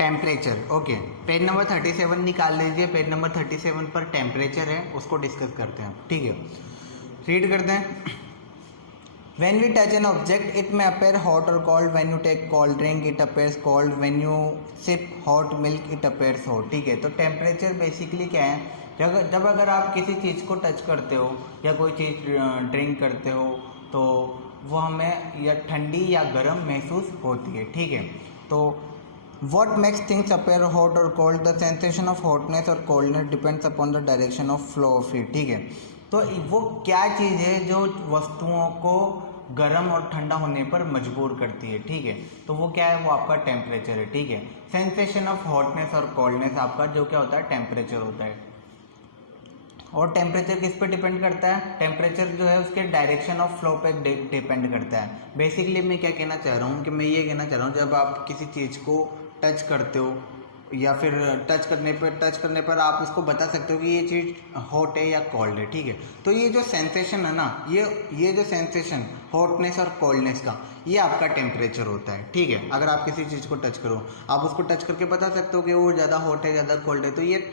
Temperature. Okay, page number 37 निकाल लीजिए। Page number 37 पर टेम्परेचर है, उसको डिस्कस करते हैं। ठीक है, रीड करते हैं। When we touch an object, it may appear hot or cold. When you take cold drink, it appears cold. When you sip hot milk, it appears hot. ठीक है, तो टेम्परेचर बेसिकली क्या है, जब अगर आप किसी चीज़ को टच करते हो या कोई चीज़ ड्रिंक करते हो तो वो हमें या ठंडी या गर्म महसूस होती है। ठीक है, तो what makes things appear hot or cold? The sensation of hotness or coldness depends upon the direction of flow of heat. ठीक है, तो वो क्या चीज़ है जो वस्तुओं को गर्म और ठंडा होने पर मजबूर करती है। ठीक है, तो वो क्या है, वो आपका टेम्परेचर है। ठीक है, सेंसेशन ऑफ हॉटनेस और कोल्डनेस आपका जो क्या होता है, टेम्परेचर होता है। और टेम्परेचर किस पे डिपेंड करता है? टेम्परेचर जो है उसके डायरेक्शन ऑफ फ्लो पे डिपेंड करता है। बेसिकली मैं क्या कहना चाह रहा हूँ कि मैं ये कहना चाह रहा हूँ, जब आप किसी चीज़ को टच करते हो या फिर टच करने पर आप उसको बता सकते हो कि ये चीज़ हॉट है या कोल्ड है। ठीक है, तो ये जो सेंसेशन है ना, ये जो सेंसेशन हॉटनेस और कोल्डनेस का, ये आपका टेम्परेचर होता है। ठीक है, अगर आप किसी चीज़ को टच करो, आप उसको टच करके बता सकते हो कि वो ज़्यादा हॉट है, ज़्यादा कोल्ड है। तो ये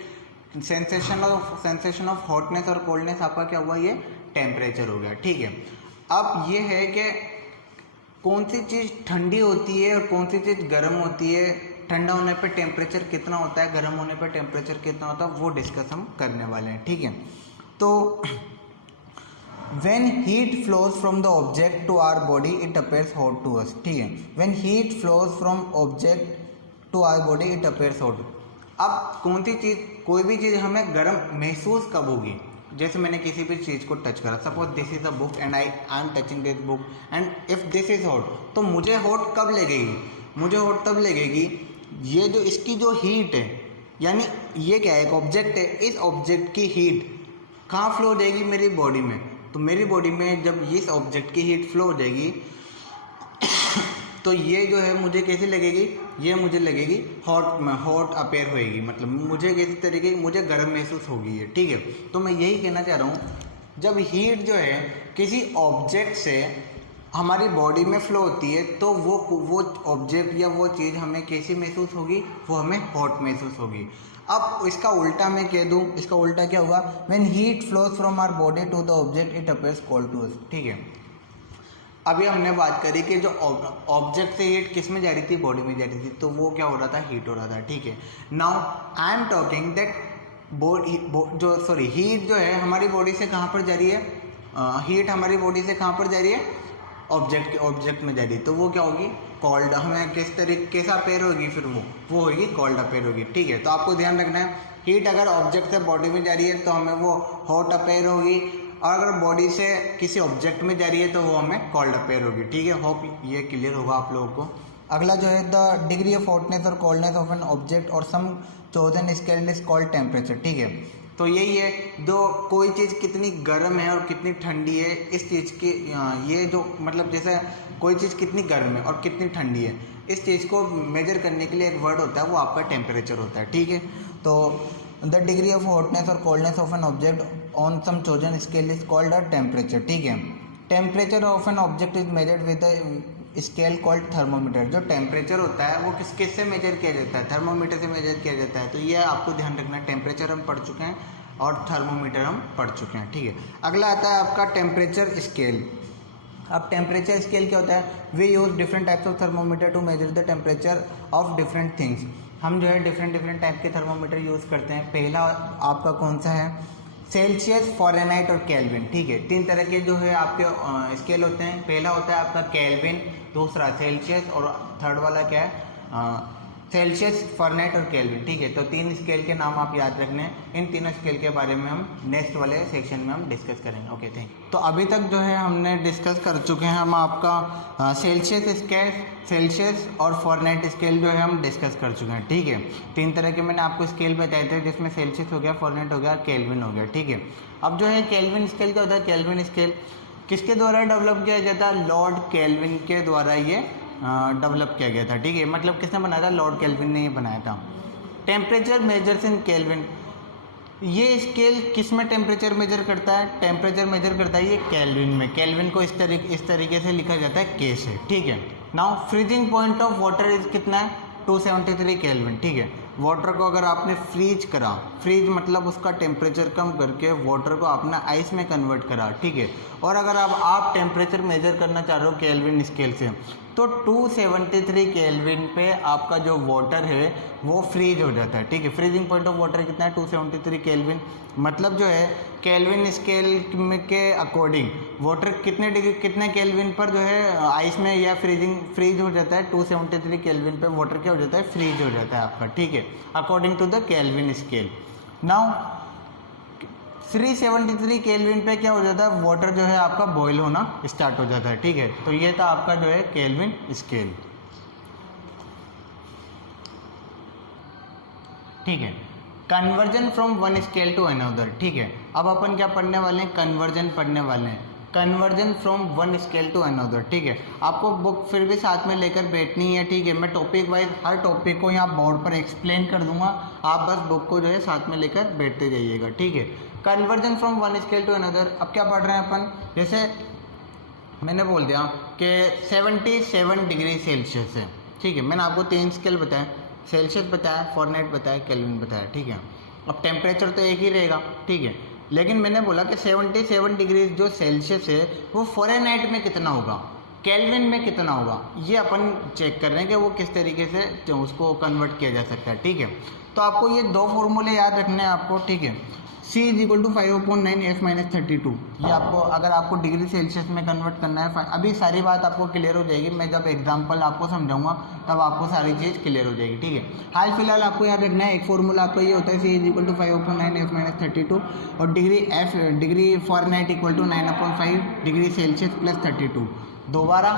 सेंसेशन ऑफ हॉटनेस और कोल्डनेस आपका क्या हुआ, ये टेम्परेचर हो गया। ठीक है, अब ये है कि कौन सी चीज़ ठंडी होती है और कौन सी चीज़ गर्म होती है, ठंडा होने पर टेम्परेचर कितना होता है, गर्म होने पर टेम्परेचर कितना होता है, वो डिस्कस हम करने वाले हैं। ठीक है, तो when heat flows from the object to our body it appears hot to us. ठीक है, when heat flows from object to our body it appears hot. अब कौन सी चीज़, कोई भी चीज़ हमें गर्म महसूस कब होगी? जैसे मैंने किसी भी चीज़ को टच करा, suppose this is a book and I am touching this book and if this is hot, तो मुझे हॉट कब लगेगी? मुझे हॉट तब लगेगी ये जो इसकी जो हीट है, यानी ये क्या है, एक ऑब्जेक्ट है, इस ऑब्जेक्ट की हीट कहाँ फ्लो हो जाएगी, मेरी बॉडी में। तो मेरी बॉडी में जब इस ऑब्जेक्ट की हीट फ्लो हो जाएगी तो ये जो है मुझे कैसी लगेगी, ये मुझे लगेगी हॉट अपेयर होएगी, मतलब मुझे किसी तरीके की मुझे गर्म महसूस होगी ये। ठीक है, तो मैं यही कहना चाह रहा हूँ, जब हीट जो है किसी ऑब्जेक्ट से हमारी बॉडी में फ्लो होती है तो वो ऑब्जेक्ट या वो चीज़ हमें कैसी महसूस होगी, वो हमें हॉट महसूस होगी। अब इसका उल्टा मैं कह दूँ, इसका उल्टा क्या होगा, when heat flows from our body to the object it appears cold to us. ठीक है, अभी हमने बात करी कि जो ऑब्जेक्ट से हीट किस में जा रही थी, बॉडी में जा रही थी, तो वो क्या हो रहा था, हीट हो रहा था। ठीक है, now I am talking that heat जो है हमारी बॉडी से कहाँ पर जा रही है, हीट हमारी बॉडी से कहाँ पर जा रही है, ऑब्जेक्ट में जा रही है, तो वो क्या होगी, कोल्ड। हमें किस तरीके कैसा अपेयर होगी, फिर वो होगी कोल्ड अपेयर होगी। ठीक है, तो आपको ध्यान रखना है, हीट अगर ऑब्जेक्ट से बॉडी में जा रही है तो हमें वो हॉट अपेयर होगी, और अगर बॉडी से किसी ऑब्जेक्ट में जा रही है तो वो हमें कोल्ड अपेयर होगी। ठीक है, होप ये क्लियर होगा आप लोगों को। अगला जो है द डिग्री ऑफ हॉटनेस और कोल्डनेस ऑफ एन ऑब्जेक्ट और some chosen scale is called temperature. ठीक है, तो यही है, जो कोई चीज़ कितनी गर्म है और कितनी ठंडी है, इस चीज़ की ये जो मतलब जैसे कोई चीज़ कितनी गर्म है और कितनी ठंडी है, इस चीज़ को मेजर करने के लिए एक वर्ड होता है, वो आपका टेम्परेचर होता है। ठीक है, तो द डिग्री ऑफ हॉटनेस और coldness of an object on some chosen scale is called a temperature. ठीक है, temperature of an object is measured with a scale called thermometer. जो टेम्परेचर होता है वो किस से मेजर किया जाता है, थर्मोमीटर से मेजर किया जाता है। तो ये आपको ध्यान रखना है, टेम्परेचर हम पढ़ चुके हैं और थर्मोमीटर हम पढ़ चुके हैं। ठीक है, अगला आता है आपका टेम्परेचर स्केल। अब टेम्परेचर स्केल क्या होता है, we use different types of thermometer to measure the temperature of different things. हम जो है डिफरेंट टाइप के थर्मोमीटर यूज़ करते हैं। पहला आपका कौन सा है, सेल्सियस, फ़ारेनहाइट और केल्विन। ठीक है, 3 तरह के जो है आपके स्केल होते हैं। पहला होता है आपका केल्विन, दूसरा सेल्सियस और थर्ड वाला क्या है, सेल्सियस, फ़ारेनहाइट और केल्विन। ठीक है, तो 3 स्केल के नाम आप याद रखने हैं। इन तीनों स्केल के बारे में हम नेक्स्ट वाले सेक्शन में हम डिस्कस करेंगे। Okay, thank you. तो अभी तक जो है हमने डिस्कस कर चुके हैं हम आपका सेल्सियस स्केल, सेल्सियस और फ़ारेनहाइट स्केल जो है हम डिस्कस कर चुके हैं। ठीक है, 3 तरह के मैंने आपको स्केल बताए थे, जिसमें सेल्सियस हो गया, फ़ारेनहाइट हो गया, केल्विन हो गया। ठीक है, अब जो है केल्विन स्केल क्या होता है, केल्विन स्केल किसके द्वारा डेवलप किया गया था, लॉर्ड केल्विन के द्वारा ये डेवलप किया गया था। ठीक है, मतलब किसने बनाया था, लॉर्ड केल्विन ने ये बनाया था। टेम्परेचर मेजर्स इन केल्विन, ये स्केल किस में टेम्परेचर मेजर करता है, टेम्परेचर मेजर करता है ये केल्विन में। केल्विन को इस तरीके से लिखा जाता है के से। ठीक है, now freezing point of water is कितना है, 273 केल्विन, ठीक है। वाटर को अगर आपने फ्रीज करा, फ्रीज मतलब उसका टेम्परेचर कम करके वाटर को आपने आइस में कन्वर्ट करा, ठीक है। और अगर आप टेम्परेचर मेजर करना चाह रहे हो केल्विन स्केल से, तो 273 केल्विन पे आपका जो वाटर है वो फ्रीज हो जाता है, ठीक है। फ्रीजिंग पॉइंट ऑफ वाटर कितना है? 273 केल्विन। मतलब जो है केल्विन स्केल के अकॉर्डिंग वाटर कितने डिग्री कितने केल्विन पर जो है आइस में या फ्रीज हो जाता है? 273 केल्विन पे वाटर क्या हो जाता है? फ्रीज हो जाता है आपका, ठीक है, according to the Kelvin scale. Now 373 kelvin पे क्या हो जाता है? वाटर जो है आपका बॉयल होना स्टार्ट हो जाता है, ठीक है। तो ये था आपका जो है केल्विन स्केल, ठीक है। Conversion from one scale to another, ठीक है। अब अपन क्या पढ़ने वाले हैं? कन्वर्जन पढ़ने वाले हैं। Conversion from one scale to another, ठीक है। आपको बुक फिर भी साथ में लेकर बैठनी है, ठीक है। मैं टॉपिक वाइज हर टॉपिक को यहाँ बोर्ड पर एक्सप्लेन कर दूंगा, आप बस बुक को जो है साथ में लेकर बैठते जाइएगा, ठीक है। Conversion from one scale to another, अब क्या पढ़ रहे हैं अपन? जैसे मैंने बोल दिया कि 77 डिग्री सेल्सियस है, ठीक है। मैंने आपको 3 स्केल बताया, सेल्सियस बताया, फॉरेनहाइट बताया, केल्विन बताया, ठीक है। अब टेम्परेचर तो एक ही रहेगा, ठीक है। लेकिन मैंने बोला कि 77 डिग्री जो सेल्सियस है वो फॉरेनहाइट में कितना होगा, केल्विन में कितना होगा, ये अपन चेक कर रहे हैं कि वो किस तरीके से उसको कन्वर्ट किया जा सकता है, ठीक है। तो आपको ये 2 फॉर्मूले याद रखने हैं आपको, ठीक है। C = 5/9 F-32, ये आपको अगर आपको डिग्री सेल्सियस में कन्वर्ट करना है, अभी सारी बात आपको क्लियर हो जाएगी, मैं जब एग्जांपल आपको समझाऊंगा तब आपको सारी चीज़ क्लियर हो जाएगी, ठीक है। हाल फिलहाल आपको याद रखना है, एक फॉर्मूला आपका ये होता है C = 5/9 F-32 और degree Fahrenheit = 9/5 degree Celsius plus 32। दोबारा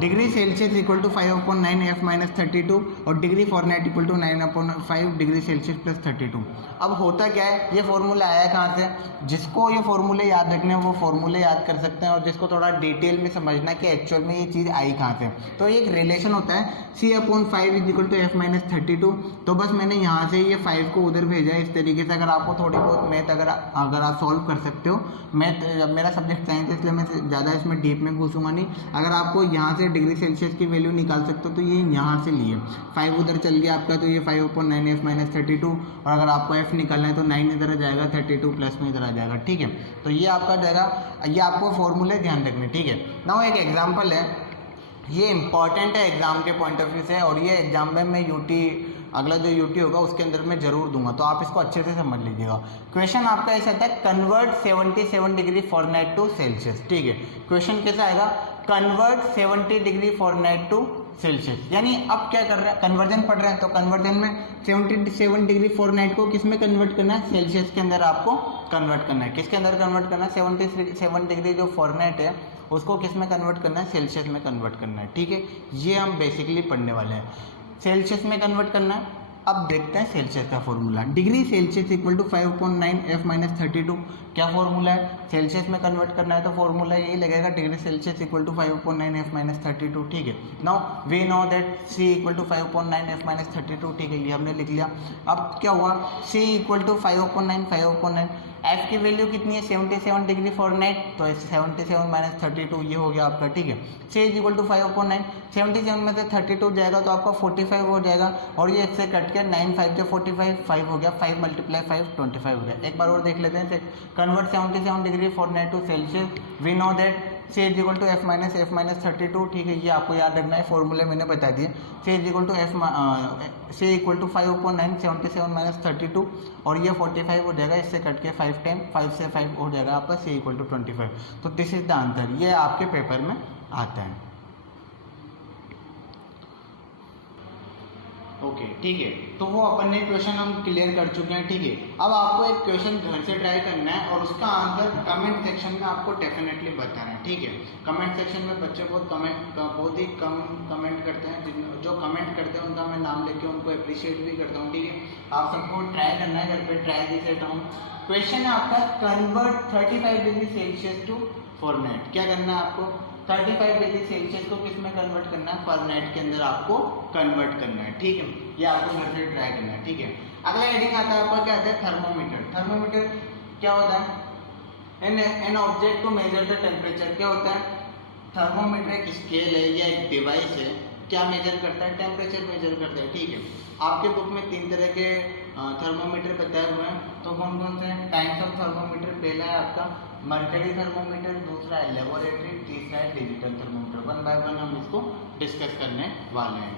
डिग्री सेल्सियस = 5/9 F-32 और degree Fahrenheit = 9/5 degree Celsius plus 32। अब होता क्या है, ये फॉर्मूला आया कहाँ से? जिसको ये फॉर्मूले याद रखने हैं वो फॉर्मूले याद कर सकते हैं, और जिसको थोड़ा डिटेल में समझना कि एक्चुअल में ये चीज़ आई कहाँ से, तो एक रिलेशन होता है C/5 = F-32। तो बस मैंने यहाँ से ये 5 को उधर भेजा है इस तरीके से। अगर आपको थोड़ी बहुत मैथ अगर आप सॉल्व कर सकते हो, मैथ मेरा सब्जेक्ट साइंस है इसलिए मैं ज़्यादा इसमें डीप में घुसूंगा नहीं। अगर आपको यहाँ से डिग्री सेल्सियस की वैल्यू निकाल सकते हो तो ये यहाँ से लिए 5 उधर चल गया आपका, तो ये 5/9 F-32, और अगर आपको F निकालना है तो 9 इधर आ जाएगा, 32 प्लस में इधर आ जाएगा, ठीक है। तो ये आपका जाएगा, ये आपको फॉर्मूले ध्यान रखने, ठीक है। नाउ एक एग्जांपल है, ये इंपॉर्टेंट है एग्जाम के पॉइंट ऑफ व्यू से, और ये एग्जाम में मैं यूटी अगला जो यूटी होगा उसके अंदर मैं जरूर दूंगा, तो आप इसको अच्छे से समझ लीजिएगा। क्वेश्चन आपका ऐसा था, convert 77 degree Fahrenheit to Celsius, ठीक है। क्वेश्चन कैसा आएगा? Convert 70 degree Fahrenheit to Celsius, यानी अब क्या कर रहे हैं? कन्वर्जन पढ़ रहे हैं, तो कन्वर्जन में 77 डिग्री फॉरेनहाइट को किस में कन्वर्ट करना है? सेल्सियस के अंदर आपको कन्वर्ट करना है। किसके अंदर कन्वर्ट करना है? 77 डिग्री जो फॉरेनहाइट है उसको किस में कन्वर्ट करना है? सेल्सियस में कन्वर्ट करना है, ठीक है। ये हम बेसिकली पढ़ने वाले हैं, सेल्सियस में कन्वर्ट करना है। अब देखते हैं सेल्सियस का फॉर्मूला। डिग्री सेल्सियस = 5/9 F-32, क्या फॉर्मूला है? सेल्सियस में कन्वर्ट करना है तो फॉर्मूला यही लगेगा, डिग्री सेल्सियस = 5/9 F-32, ठीक है। Now we know that C = 5/9 F-32, ठीक है, ये हमने लिख लिया। अब क्या हुआ? C = 5/9 F की वैल्यू कितनी है? 77 डिग्री फॉरेनहाइट, तो 77 - 32 ये हो गया आपका, ठीक है। C = 5/9, 77 में से 32 जाएगा तो आपका 45 हो जाएगा, और ये इससे कट के 9 5 के 45, 5 हो गया, 5 × 5 25 हो गया। एक बार और देख लेते हैं, convert 77 degree Fahrenheit to Celsius, we know that C = F-32, ठीक है, ये आपको याद रखना है, फॉर्मूले मैंने बता दिए। C = 5/9 77 - 32, और ये 45 हो जाएगा, इससे कट के 5 टाइम 5 से 5 हो जाएगा आपका C = 25। तो दिस इज द आंसर, ये आपके पेपर में आता है। ओके, ठीक है, तो वो अपन ने क्वेश्चन हम क्लियर कर चुके हैं, ठीक है। अब आपको एक क्वेश्चन घर से ट्राई करना है और उसका आंसर कमेंट सेक्शन में आपको डेफिनेटली बताना है, ठीक है। कमेंट सेक्शन में बच्चे बहुत ही कम कमेंट करते हैं, जो कमेंट करते हैं उनका मैं नाम लेके उनको अप्रिशिएट भी करता हूँ, ठीक है। आप सबको ट्राई करना है घर पे, try this at home. Question है आपका, convert 35 degree Celsius to Fahrenheit. क्या करना है आपको? 35 डिग्री सेल्सियस को किस में कन्वर्ट करना है? फॉरेनहाइट के अंदर आपको कन्वर्ट करना है, ठीक है। ये आपको घर से ट्राई करना है, ठीक है। अगला हेडिंग आता है आपका, क्या आता है? थर्मोमीटर। थर्मोमीटर क्या होता है? An object to measure the temperature. क्या होता है? थर्मोमीटर एक स्केल है या एक डिवाइस है क्या मेजर करता है, टेम्परेचर मेजर करता है, ठीक है। आपके बुक में 3 तरह के थर्मोमीटर बताए हुए हैं, तो कौन कौन से हैं? टाइप्स ऑफ थर्मोमीटर, पहला है आपका मर्करी थर्मोमीटर, दूसरा है लेबोरेटरी, तीसरा है digital thermometer. One by one हम इसको डिस्कस करने वाले हैं।